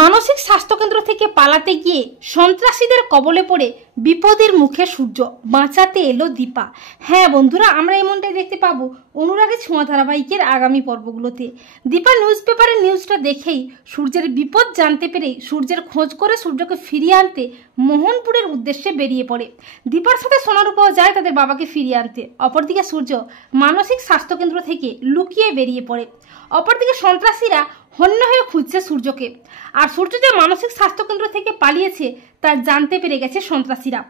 মানসিক স্বাস্থ্যকেন্দ্র থেকে পালাতে গিয়ে সন্ত্রাসীদের কবলে পড়ে বিপদের মুখে সূর্য, বাঁচাতে এলো দীপা। হ্যাঁ বন্ধুরা, আমরা এমনটাই দেখতে পাবো অনুরাগের ছোঁয়া ধারাবাহিকের আগামী পর্বগুলোতে। দীপা নিউজ পেপারের নিউজটা দেখেই সূর্যের বিপদ জানতে পেরে সূর্যের খোঁজ করে সূর্যকে ফিরিয়ে আনতে মোহনপুরের উদ্দেশ্যে বেরিয়ে পড়ে। দীপার সাথে সোনারূপাও যায় তাদের বাবাকে ফিরিয়ে আনতে। অপরদিকে সূর্য মানসিক স্বাস্থ্যকেন্দ্র থেকে লুকিয়ে বেরিয়ে পড়ে। অপরদিকে সন্ত্রাসীরা হন্য হয়ে খুঁজছে সূর্যকে। আর সূর্য যে মানসিক স্বাস্থ্যকেন্দ্র থেকে পালিয়েছে তা জানতে পেরে গেছে সন্ত্রাসীরা।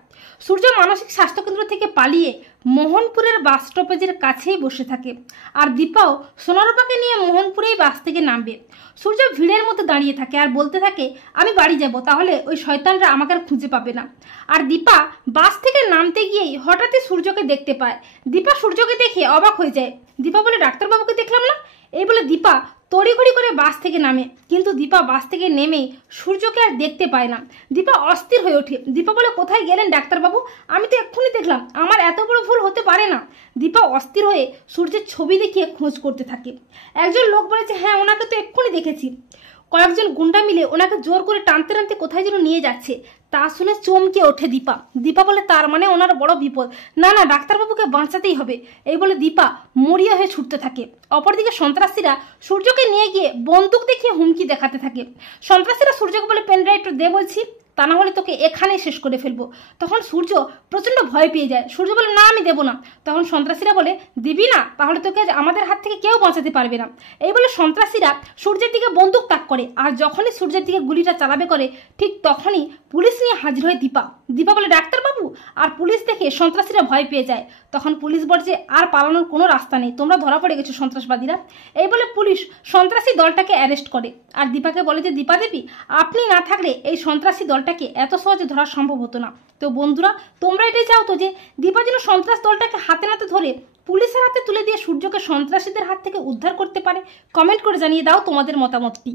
সূর্য মানসিক স্বাস্থ্যকেন্দ্র থেকে পালিয়ে মোহনপুরের বাস স্টপেজের কাছেই বসে থাকে। আর দীপাও সোনারূপাকে নিয়ে মোহনপুরেই বাস থেকে নামবে। সূর্য ভিড়ের মধ্যে দাঁড়িয়ে থাকে আর বলতে থাকে, আমি বাড়ি যাব, তাহলে ওই শয়তানরা আমাকে আর খুঁজে পাবে না। আর দীপা বাস থেকে নামতে গিয়েই হঠাৎই সূর্যকে দেখতে পায়। দীপা সূর্যকে দেখে অবাক হয়ে যায়। দীপা বলে, ডাক্তারবাবুকে দেখলাম না। এই বলে দীপা তড়িঘড়ি করে বাস থেকে নামে, কিন্তু দীপা বাস থেকে নেমে সূর্যকে আর দেখতে পায় না। দীপা অস্থির হয়ে ওঠে। দীপা বলে, কোথায় গেলেন ডাক্তারবাবু? আমি তো এক্ষুনি দেখলাম, আমার এত বড় ভুল হতে পারে না। দীপা অস্থির হয়ে সূর্যের ছবি দেখিয়ে খোঁজ করতে থাকে। একজন লোক বলেছে, হ্যাঁ ওনাকে তো এক্ষুনি দেখেছি। কয়েকজন গুন্ডা মিলে ওনাকে জোর করে টানতে টানতে কোথায় যেন নিয়ে যাচ্ছে। তা শুনে চমকে ওঠে দীপা। দীপা বলে, তার মানে ওনার বড় বিপদ। না না, ডাক্তারবাবুকে বাঁচাতেই হবে। এই বলে দীপা মরিয়া হয়ে ছুটতে থাকে। অপরদিকে সন্ত্রাসীরা সূর্যকে নিয়ে গিয়ে বন্দুক দেখিয়ে হুমকি দেখাতে থাকে। সন্ত্রাসীরা সূর্যকে বলে, পেন ড্রাইভটা দে বলছি, তা না হলে তোকে এখানেই শেষ করে ফেলবো। তখন সূর্য প্রচণ্ড ভয় পেয়ে যায়। সূর্য বলে, না আমি দেবো না। তখন সন্ত্রাসীরা বলে, দিবি না? তাহলে তোকে আমাদের হাত থেকে কেউ বাঁচাতে পারবে না। এই বলে সন্ত্রাসীরা সূর্যের দিকে বন্দুক তাক করে। আর যখনই সূর্যের দিকে গুলিটা চালাবে করে, ঠিক তখনই পুলিশ নিয়ে হাজির হয় দীপা। দীপা বলে, ডাক্তারবাবু। আর পুলিশ দেখে সন্ত্রাসীরা ভয় পেয়ে যায়। তখন পুলিশ বলছে, আর পালানোর কোনো রাস্তা নেই, তোমরা ধরা পড়ে গেছো সন্ত্রাসবাদীরা। এই বলে পুলিশ সন্ত্রাসী দলটাকে অ্যারেস্ট করে। আর দীপাকে বলে যে, দীপা দেবী, আপনি না থাকলে এই সন্ত্রাসী দলটাকে এত সহজে ধরা সম্ভব হতো না। তো বন্ধুরা, তোমরা এটাই চাও তো যে দীপা যেন সন্ত্রাস দলটাকে হাতে নাতে ধরে পুলিশের হাতে তুলে দিয়ে সূর্যকে সন্ত্রাসীদের হাত থেকে উদ্ধার করতে পারে? কমেন্ট করে জানিয়ে দাও তোমাদের মতামতটি।